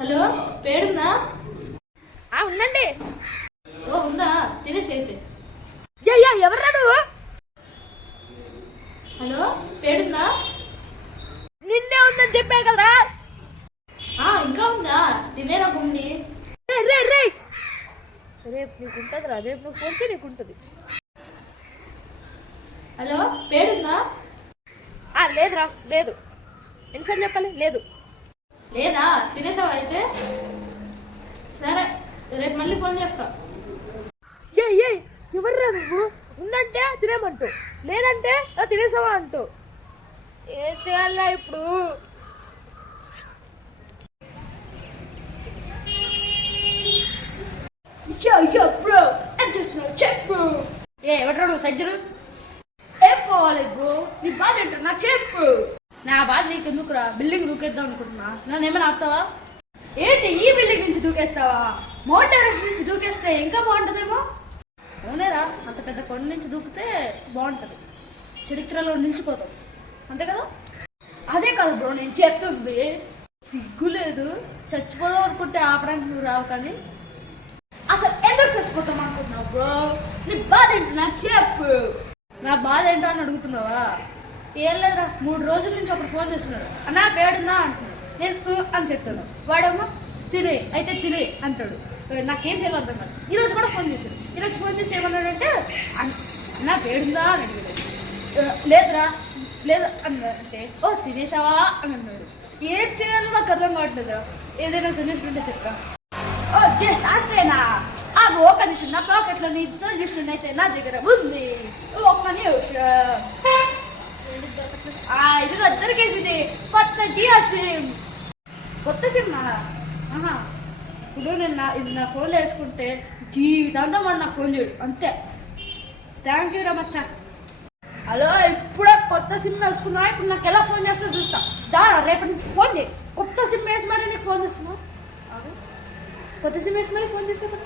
Hello, పేడుందా? ఉందండి. ఓ ఉందా, తినేసి అయితే. ఎవర్రా నువ్వు? హలో, పేడుందా? నిన్నే ఉందని చెప్పా కదా. ఇంకా ఉందా? తినేరా ఉంది. రేపు నీకు ఉంటుందిరా, రేపు నువ్వు ఫోన్ చేయి, నీకు ఉంటుంది. హలో, పేడుందా? లేదురా, లేదు. ఎన్నిసార్లు చెప్పాలి? లేదు. లేదా? తినేసావా అయితే? సరే, రేపు మళ్ళీ ఫోన్ చేస్తా. ఎవర్రా నువ్వు? ఉందంటే తినేమంటూ, లేదంటే తినేసావా అంటూ. ఏం చేయాలా ఇప్పుడు? బ్రో, చెప్పు. ఎవడ్రా నువ్వు సజ్జరు? ఏం పోవాలి బ్రో? నీ బాధ ఏంటో నాకు చెప్పు. నా బాధ నీకు ఎందుకురా? బిల్డింగ్ దూకేద్దాం అనుకుంటున్నా, నన్ను ఏమైనా ఆపుతావా? ఏంటి ఈ బిల్డింగ్ నుంచి దూకేస్తావా? మౌంట్ ఎవరెస్ట్ నుంచి దూకేస్తే ఇంకా బాగుంటుందేమో. అవునేరా, అంత పెద్ద కొండ నుంచి దూకితే బాగుంటుంది, చరిత్రలో నిలిచిపోతాం, అంతే కదా? అదే కాదు బ్రో నేను చెప్తుంది. సిగ్గు లేదు, చచ్చిపోదాం అనుకుంటే ఆపడానికి నువ్వు రావు, కానీ అసలు ఎందుకు చచ్చిపోతాం అనుకుంటున్నావు బ్రో? నీ బాధ ఏంటి నాకు చెప్పు. నా బాధ ఏంటో అని అడుగుతున్నావా? ఏం లేదురా, 3 రోజుల నుంచి ఒకరు ఫోన్ చేస్తున్నాడు. అన్నా పేడుందా అంటున్నాడు. నేను అని చెప్తాను. వాడమ్మా తినే అయితే తినే అంటాడు. నాకేం చేయాలి అర్థం కాదు. ఈరోజు కూడా ఫోన్ చేశాడు. ఈరోజు ఫోన్ చేసి ఏమన్నాడంటే అన్నా పేడుందా అని అడిగాడు. లేదురా, లేదు అంటే ఓ తినేసావా అని అన్నాడు. ఏం చేయాలో నాకు అర్థం కావట్లేదురా. ఏదైనా సొల్యూషన్ ఉంటే చెప్తా. ఓ జస్ట్ అంతేనా? ఒక నిమిషం, నా పాకెట్లో నీ సొల్యూషన్ అయితే నా దగ్గర ఉంది. ఒక్క నిమిషం. ఇదిగో దొరికేసింది, కొత్త జియో సిమ్. కొత్త సిమ్ ఇప్పుడు నేను ఇది నా ఫోన్లో వేసుకుంటే జీవితాంతం వాడు నాకు ఫోన్ చేయడు, అంతే. థ్యాంక్ యూ రా మచ్చా. హలో, ఇప్పుడే కొత్త సిమ్ వేసుకున్నా, ఇప్పుడు నాకు ఎలా ఫోన్ చేస్తా చూస్తా. దారా రేపటి నుంచి ఫోన్ చేయి. కొత్త సిమ్ వేసి మరి నీకు ఫోన్ చేస్తున్నా. కొత్త సిమ్ వేసి మరి ఫోన్ చేస్తా.